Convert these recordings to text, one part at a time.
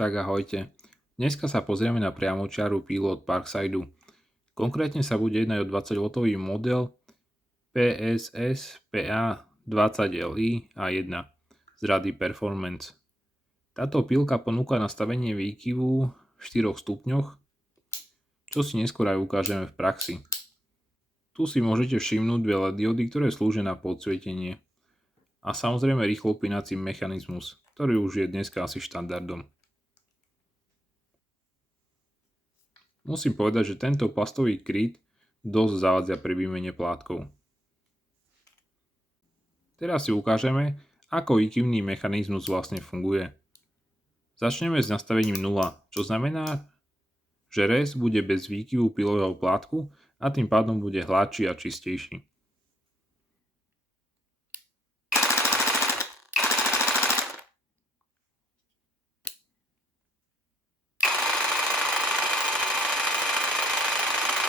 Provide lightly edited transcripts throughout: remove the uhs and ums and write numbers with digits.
Tak ahojte. Dneska sa pozrieme na priamočiaru pílu od Parksideu. Konkrétne sa bude jednať o 20W model PSS PA20Li A1 z rady Performance. Táto pílka ponúka nastavenie výkyvu v 4 stupňoch, čo si neskôr aj ukážeme v praxi. Tu si môžete všimnúť dve LED diody, ktoré slúžia na podsvietenie. A samozrejme rýchlo upínací mechanizmus, ktorý už je dneska asi štandardom. Musím povedať, že tento plastový kryt dosť zavadzia pri výmene plátkov. Teraz si ukážeme, ako výkyvný mechanizmus vlastne funguje. Začneme s nastavením 0, čo znamená, že rez bude bez výkyvu pílového plátku a tým pádom bude hladší a čistejší.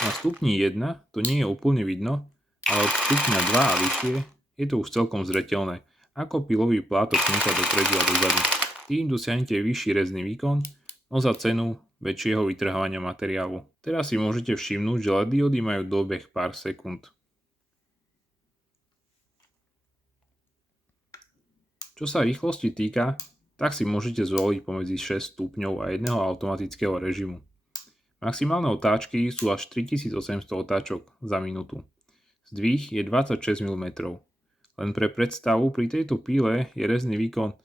Na stupni 1 to nie je úplne vidno, ale od stupňa 2 a vyššie je to už celkom zreteľné, ako pílový plátok knúka dopredu a dozadu. Tým dosiahnete vyšší rezný výkon, no za cenu väčšieho vytrhávania materiálu. Teraz si môžete všimnúť, že LED diody majú dobeh pár sekúnd. Čo sa rýchlosti týka, tak si môžete zvoliť pomedzi 6 stupňov a jedného automatického režimu. Maximálne otáčky sú až 3800 otáčok za minútu. Zdvih je 26 mm. Len pre predstavu, pri tejto píle je rezný výkon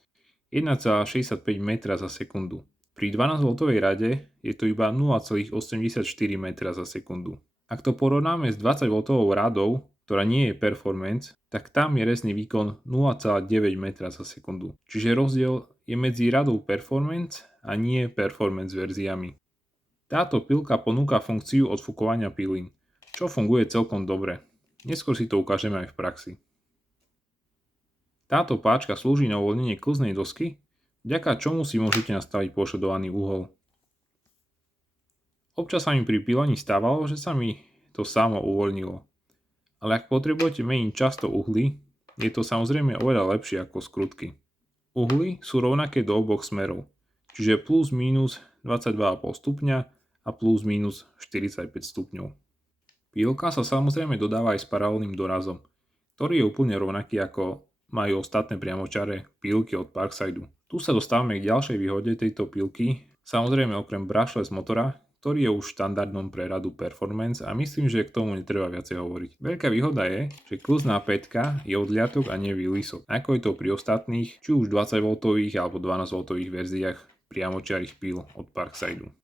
1,65 m za sekundu. Pri 12V rade je to iba 0,84 m za sekundu. Ak to porovnáme s 20V radou, ktorá nie je Performance, tak tam je rezný výkon 0,9 m za sekundu. Čiže rozdiel je medzi radou Performance a nie Performance verziami. Táto pílka ponúka funkciu odfukovania pílin, čo funguje celkom dobre. Neskôr si to ukážeme aj v praxi. Táto páčka slúži na uvoľnenie klznej dosky, vďaka čomu si môžete nastaviť požadovaný uhol. Občas sa mi pri pílení stávalo, že sa mi to samo uvoľnilo. Ale ak potrebujete meniť často uhly, je to samozrejme oveľa lepšie ako skrutky. Uhly sú rovnaké do oboch smerov, čiže plus minus 22,5 stupňa a plus minus 45 stupňov. Pílka sa samozrejme dodáva aj s paralelným dorazom, ktorý je úplne rovnaký ako majú ostatné priamočiare pílky od Parksideu. Tu sa dostávame k ďalšej výhode tejto pílky, samozrejme okrem brushless motora, ktorý je už štandardom pre radu Performance a myslím, že k tomu netreba viacej hovoriť. Veľká výhoda je, že klzná päťka je odliatok a nie výlisok, ako je to pri ostatných, či už 20V alebo 12V verziách priamočiarých píl od Parksideu.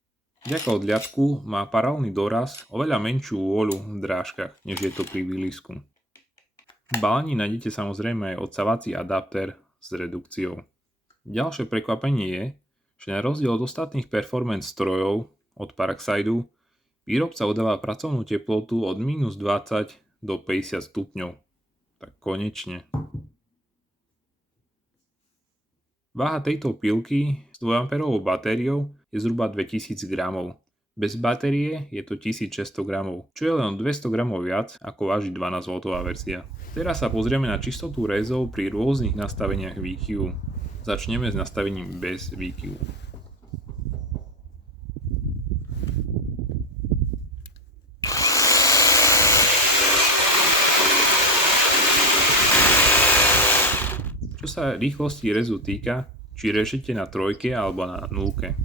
Vďaka odliatku má paralelný doraz oveľa menšiu vôľu v drážkach, než je to pri výlisku. V balení nájdete samozrejme aj odsávací adaptér s redukciou. Ďalšie prekvapenie je, že na rozdiel od ostatných performance strojov od Parksideu výrobca udáva pracovnú teplotu od minus 20 do 50 stupňov. Tak konečne. Váha tejto pílky s 2A batériou je zhruba 2000 G. Bez batérie je to 1600 G, čo je len 200 G viac ako váži 12V verzia. Teraz sa pozrieme na čistotu rezov pri rôznych nastaveniach výkyvu. Začneme s nastavením bez výkyvu. Čo sa rýchlosti rezu týka, či režete na trojke alebo na nulke.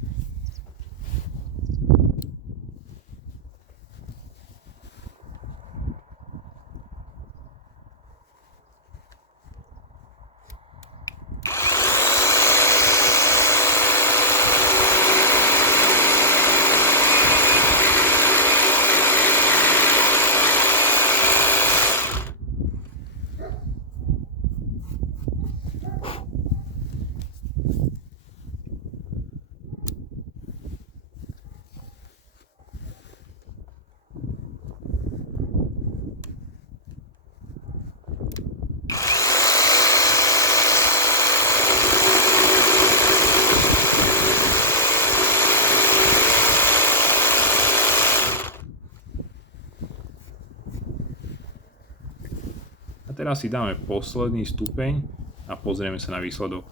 Teraz si dáme posledný stupeň a pozrieme sa na výsledok.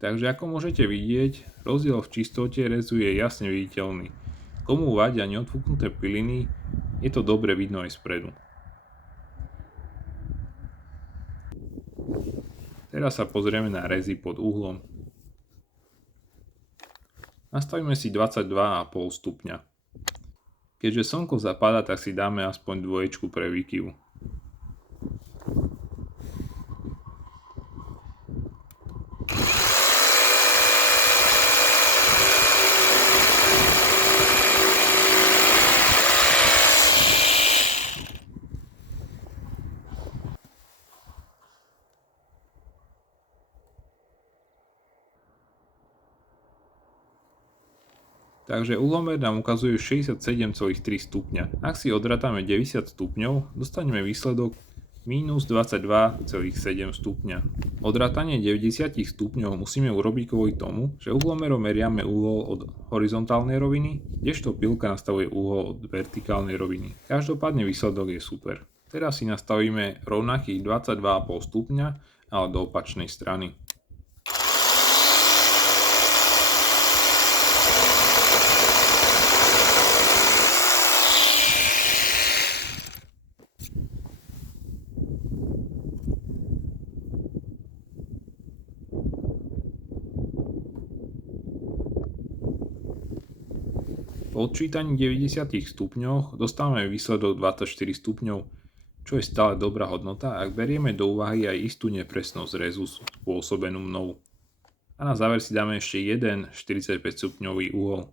Takže ako môžete vidieť, rozdiel v čistote rezu je jasne viditeľný. Komu vadia neodfúknuté piliny, je to dobre vidno aj spredu. Teraz sa pozrieme na rezy pod uhlom. Nastavíme si 22,5 stupňa. Keďže slnko zapadá, tak si dáme aspoň dvoječku pre výkyv. Takže uhlomer nám ukazuje 67,3 stupňa. Ak si odratáme 90 stupňov, dostaneme výsledok minus 22,7 stupňa. Odrátanie 90 stupňov musíme urobiť kvôli tomu, že uhlomerom meriame uhol od horizontálnej roviny, kdežto pilka nastavuje uhol od vertikálnej roviny. Každopádne výsledok je super. Teraz si nastavíme rovnakých 22,5 stupňa, ale do opačnej strany. Po odčítaní 90 stupňoch dostávame výsledok 24 stupňov, čo je stále dobrá hodnota, ak berieme do úvahy aj istú nepresnosť rezu spôsobenú mnou. A na záver si dáme ešte jeden 45 stupňový uhol.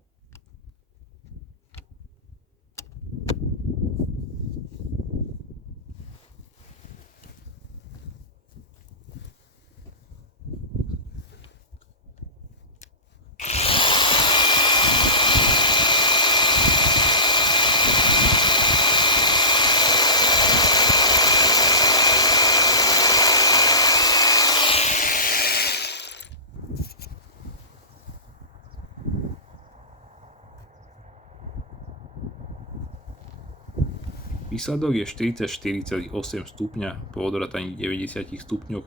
Výsledok je 44,8 stupňa po odrátaní 90 stupňov,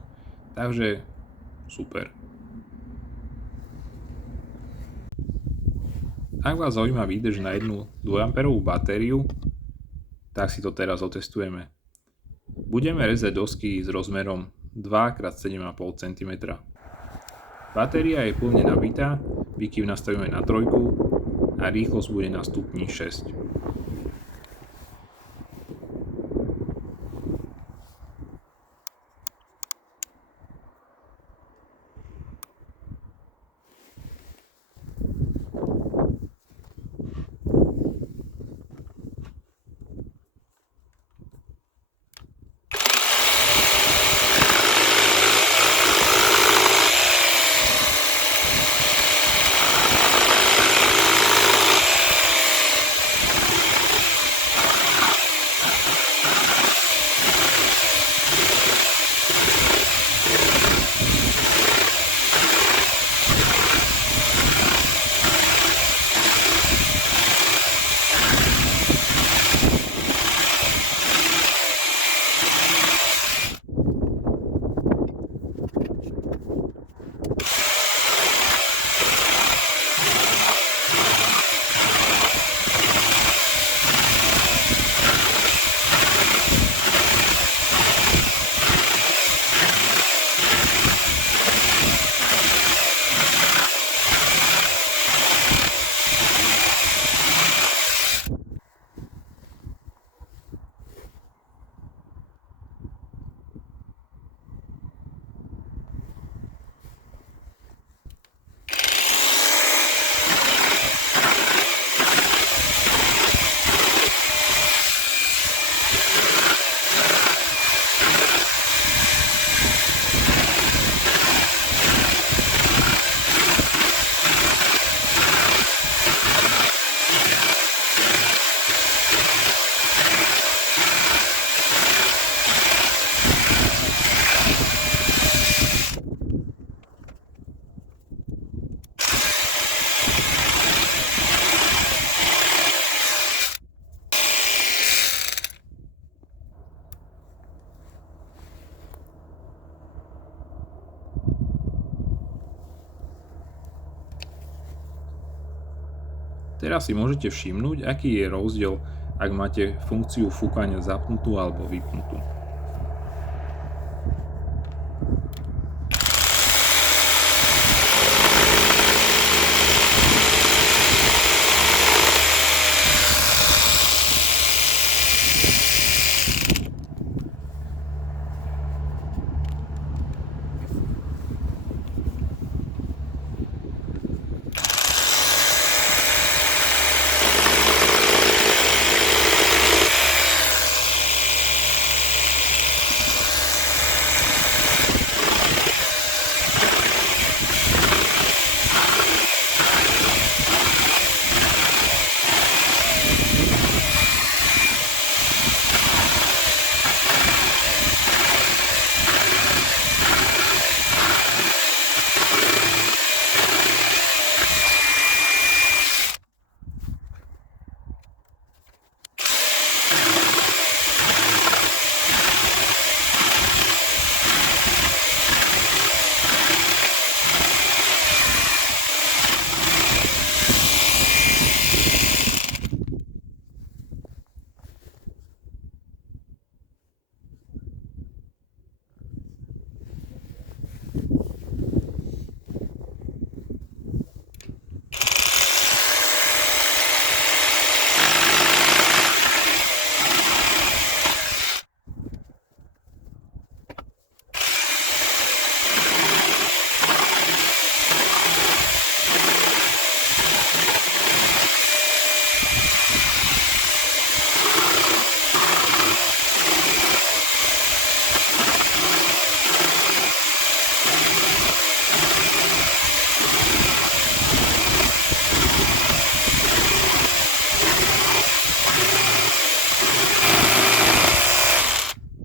takže super. Ak vás zaujíma výdrž na jednu 2A batériu, tak si to teraz otestujeme. Budeme rezať dosky s rozmerom 2x7,5 cm. Batéria je plne nabitá, výkyv nastavíme na 3 a rýchlosť bude na stupni 6. Teraz si môžete všimnúť, aký je rozdiel, ak máte funkciu fúkania zapnutú alebo vypnutú.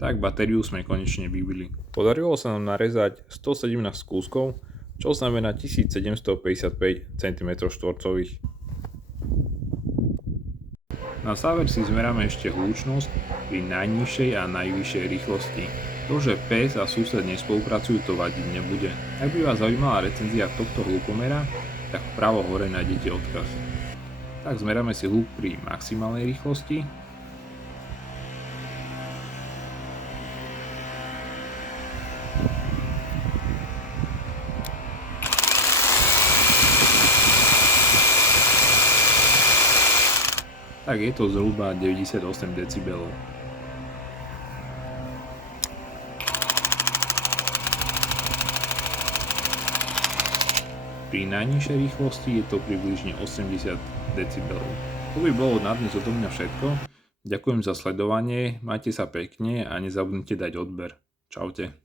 Tak batériu sme konečne vybili. Podarilo sa nám narezať 117 kúskov, čo znamená 1755 cm2. Na záver si zmeráme ešte hlučnosť pri najnižšej a najvyššej rýchlosti. To, že pes a sused nespolupracujú, to vadiť nebude. Ak by vás zaujímala recenzia tohto hlupomera, tak vpravo hore nájdete odkaz. Tak zmeráme si hluk pri maximálnej rýchlosti. Tak je to zhruba 98 decibelov. Pri najnižšej rýchlosti je to približne 80 decibelov. To by bolo na dnes odo mňa všetko. Ďakujem za sledovanie, majte sa pekne a nezabudnite dať odber. Čaute.